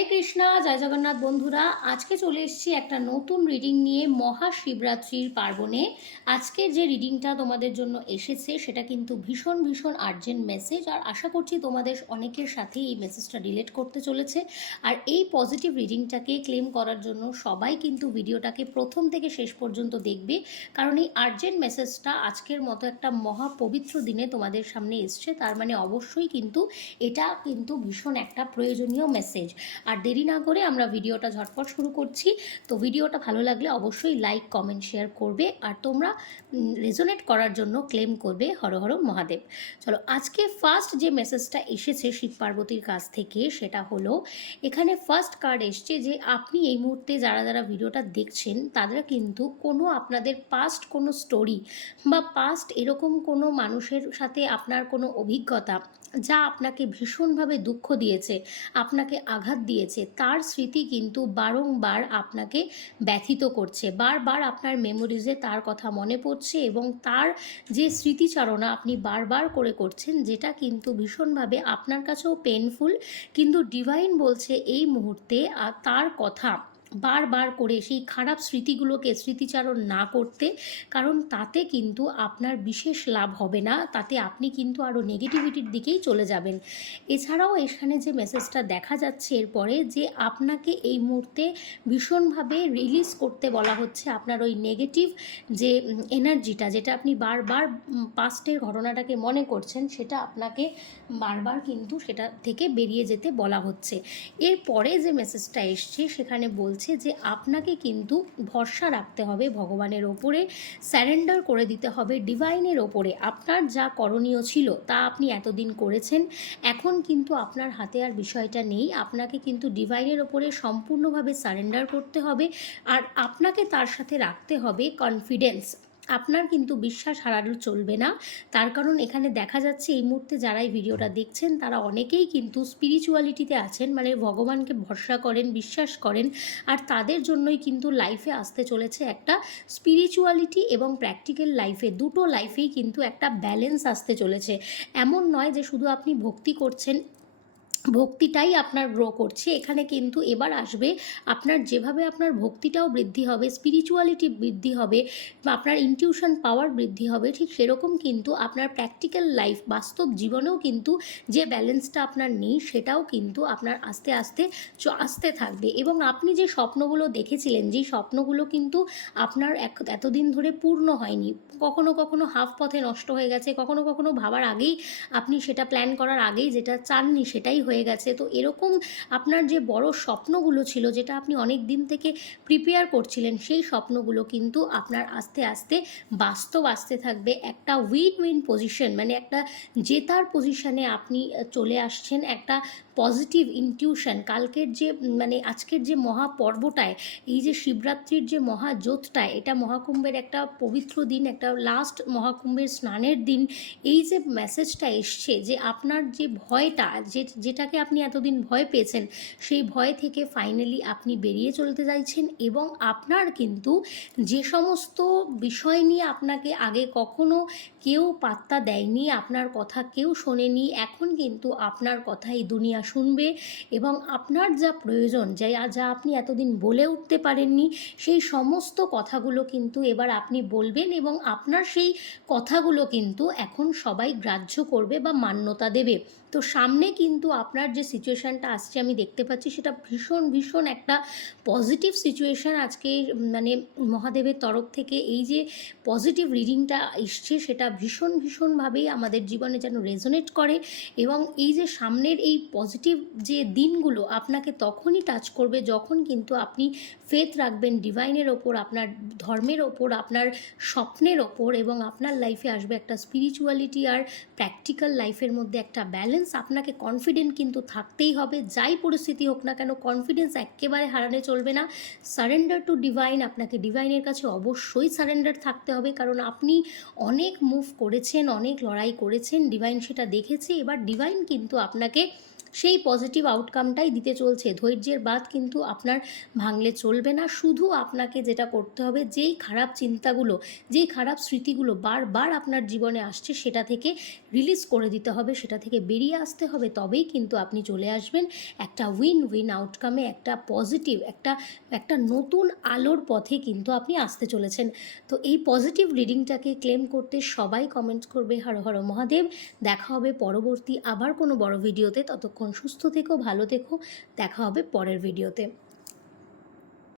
হরে কৃষ্ণা, জয় জগন্নাথ বন্ধুরা। আজকে চলে এসেছি একটা নতুন রিডিং নিয়ে মহাশিবরাত্রির পার্বণে। আজকের যে রিডিংটা তোমাদের জন্য এসেছে সেটা কিন্তু ভীষণ ভীষণ আর্জেন্ট মেসেজ, আর আশা করছি তোমাদের অনেকের সাথেই এই মেসেজটা রিলেট করতে চলেছে। আর এই পজিটিভ রিডিংটাকে ক্লেম করার জন্য সবাই কিন্তু ভিডিওটাকে প্রথম থেকে শেষ পর্যন্ত দেখবে, কারণ এই আর্জেন্ট মেসেজটা আজকের মতো একটা মহা পবিত্র দিনে তোমাদের সামনে এসছে। তার মানে অবশ্যই কিন্তু এটা কিন্তু ভীষণ একটা প্রয়োজনীয় মেসেজ। আর দেরি না করে আমরা ভিডিওটা ঝটপট শুরু করছি। তো ভিডিওটা ভালো লাগলে অবশ্যই লাইক, কমেন্ট, শেয়ার করবে, আর তোমরা রেজোনেট করার জন্য ক্লেম করবে হর হর মহাদেব। চলো, আজকে ফার্স্ট যে মেসেজটা এসেছে শিব পার্বতীর কাছ থেকে সেটা হলো, এখানে ফার্স্ট কার্ড এসছে যে আপনি এই মুহূর্তে যারা যারা ভিডিওটা দেখছেন তারা কিন্তু কোনো আপনাদের পাস্ট কোনো স্টোরি বা পাস্ট এরকম কোনো মানুষের সাথে আপনার কোনো অভিজ্ঞতা যা আপনাকে ভীষণভাবে দুঃখ দিয়েছে, আপনাকে আঘাত দিয়েছে, তার স্মৃতি কিন্তু বারংবার আপনাকে ব্যথিত করছে। বারবার আপনার মেমোরিজে তার কথা মনে পড়ছে এবং তার যে স্মৃতিচারণা আপনি বারবার করে করছেন, যেটা কিন্তু ভীষণভাবে আপনার কাছেও পেনফুল। কিন্তু ডিভাইন বলছে এই মুহূর্তে তার কথা বারবার করে সেই খারাপ স্মৃতিগুলোকে স্মৃতিচারণ না করতে, কারণ তাতে কিন্তু আপনার বিশেষ লাভ হবে না, তাতে আপনি কিন্তু আরও নেগেটিভিটির দিকেই চলে যাবেন। এছাড়াও এখানে যে মেসেজটা দেখা যাচ্ছে এরপরে, যে আপনাকে এই মুহূর্তে ভীষণভাবে রিলিজ করতে বলা হচ্ছে আপনার ওই নেগেটিভ যে এনার্জিটা, যেটা আপনি বারবার পাস্টের ঘটনাটাকে মনে করছেন, সেটা আপনাকে বারবার কিন্তু সেটা থেকে বেরিয়ে যেতে বলা হচ্ছে। এরপরে যে মেসেজটা এসছে সেখানে বলছে যে আপনাকে কিন্তু ভরসা রাখতে হবে ভগবানের ওপরে, স্যারেন্ডার করে দিতে হবে ডিভাইনের ওপরে। আপনার যা করণীয় ছিল তা আপনি এতদিন করেছেন, এখন কিন্তু আপনার হাতে আর বিষয়টা নেই। আপনাকে কিন্তু ডিভাইনের ওপরে সম্পূর্ণভাবে সারেন্ডার করতে হবে, আর আপনাকে তার সাথে রাখতে হবে কনফিডেন্স। আপনার কিন্তু বিশ্বাস হারানো চলবে না। তার কারণ এখানে দেখা যাচ্ছে এই মুহূর্তে যারা এই ভিডিওটা দেখছেন তারা অনেকেই কিন্তু স্পিরিচুয়ালিটিতে আছেন, মানে ভগবানকে ভরসা করেন, বিশ্বাস করেন, আর তাদের জন্যই কিন্তু লাইফে আসতে চলেছে একটা স্পিরিচুয়ালিটি এবং প্র্যাকটিক্যাল লাইফে, দুটো লাইফেই কিন্তু একটা ব্যালেন্স আসতে চলেছে। এমন নয় যে শুধু আপনি ভক্তি করছেন, ভক্তিটাই আপনার গ্রো করছে। এখানে কিন্তু এবার আসবে আপনার যেভাবে আপনার ভক্তিটাও বৃদ্ধি হবে, স্পিরিচুয়ালিটি বৃদ্ধি হবে, বা আপনার ইনটিউশন পাওয়ার বৃদ্ধি হবে, ঠিক সেরকম কিন্তু আপনার প্র্যাকটিক্যাল লাইফ, বাস্তব জীবনেও কিন্তু যে ব্যালেন্সটা আপনার নেই সেটাও কিন্তু আপনার আস্তে আস্তে আসতে থাকবে। এবং আপনি যে স্বপ্নগুলো দেখেছিলেন, যেই স্বপ্নগুলো কিন্তু আপনার এতদিন ধরে পূর্ণ হয়নি, কখনো কখনো হাফ পথে নষ্ট হয়ে গেছে, কখনো কখনো ভাবার আগেই আপনি সেটা প্ল্যান করার আগেই যেটা চাননি সেটাই হয়ে গেছে। তো এরকম আপনার যে বড় স্বপ্নগুলো ছিল, যেটা আপনি অনেক দিন থেকে প্রিপেয়ার করছিলেন, সেই স্বপ্নগুলো কিন্তু আপনার আস্তে আস্তে বাস্তব আসতে থাকবে। একটা উইন উইন পজিশন, মানে একটা জেতার পজিশনে আপনি চলে আসছেন। একটা পজিটিভ ইনটিউশন, কালকের যে মানে আজকের যে মহাপর্বটায়, এই যে শিবরাত্রির যে মহাজ্যোতটায়, এটা মহাকুম্ভের একটা পবিত্র দিন, একটা লাস্ট মহাকুম্ভের স্নানের দিন। এই যে মেসেজটা এসছে যে আপনার যে ভয়টা, যেটাকে আপনি এতদিন ভয় পেয়েছেন, সেই ভয় থেকে ফাইনালি আপনি বেরিয়ে চলতে চাইছেন। এবং আপনার কিন্তু যে সমস্ত বিষয় নিয়ে আপনাকে আগে কখনো কেউ পাত্তা দেয়নি, আপনার কথা কেউ শোনেনি, এখন কিন্তু আপনার কথা এই দুনিয়া শুনবে। এবং আপনার যা প্রয়োজন, যা আপনি এতদিন বলে উঠতে পারেননি, সেই সমস্ত কথাগুলো কিন্তু এবার আপনি বলবেন, এবং আপনার সেই কথাগুলো কিন্তু এখন সবাই গ্রাহ্য করবে বা মান্যতা দেবে। তো সামনে কিন্তু আপনার যে সিচুয়েশানটা আসছে আমি দেখতে পাচ্ছি, সেটা ভীষণ ভীষণ একটা পজিটিভ সিচুয়েশান। আজকে মানে মহাদেবের তরফ থেকে এই যে পজিটিভ রিডিংটা এসছে, সেটা ভীষণ ভীষণভাবেই আমাদের জীবনে যেন রেজোনেট করে। এবং এই যে সামনের এই পজিটিভ যে দিনগুলো আপনাকে তখনই টাচ করবে যখন কিন্তু আপনি ফেথ রাখবেন ডিভাইনের ওপর, আপনার ধর্মের ওপর, আপনার স্বপ্নের ওপর, এবং আপনার লাইফে আসবে একটা স্পিরিচুয়ালিটি আর প্র্যাকটিক্যাল লাইফের মধ্যে একটা ব্যালেন্স। আপনাকে কনফিডেন্ট কিন্তু থাকতেই হবে, যাই পরিস্থিতি হোক না কেন, কনফিডেন্স একেবারে হারানো চলবে না। সারেন্ডার টু ডিভাইন, আপনাকে ডিভাইনের কাছে অবশ্যই সারেন্ডার থাকতে হবে, কারণ আপনি অনেক মুভ করেছেন, অনেক লড়াই করেছেন, ডিভাইন সেটা দেখেছে। এবার ডিভাইন কিন্তু আপনাকে সেই পজিটিভ আউটকামটাই দিতে চলছে। ধৈর্যের বাঁধ কিন্তু আপনার ভাঙলে চলবে না। শুধু আপনাকে যেটা করতে হবে, যেই খারাপ চিন্তাগুলো, যেই খারাপ স্মৃতিগুলো বারবার আপনার জীবনে আসছে সেটা থেকে রিলিজ করে দিতে হবে, সেটা থেকে বেরিয়ে আসতে হবে। তবেই কিন্তু আপনি চলে আসবেন একটা উইন উইন আউটকামে, একটা পজিটিভ, একটা নতুন আলোর পথে কিন্তু আপনি আসতে চলেছেন। তো এই পজিটিভ রিডিংটাকে ক্লেম করতে সবাই কমেন্ট করবে হর হর মহাদেব। দেখা হবে পরবর্তী আবার কোনো বড় ভিডিওতে। ততক্ষণ সুস্থ থেকো, ভালো থেকো। দেখা হবে পরের ভিডিওতে।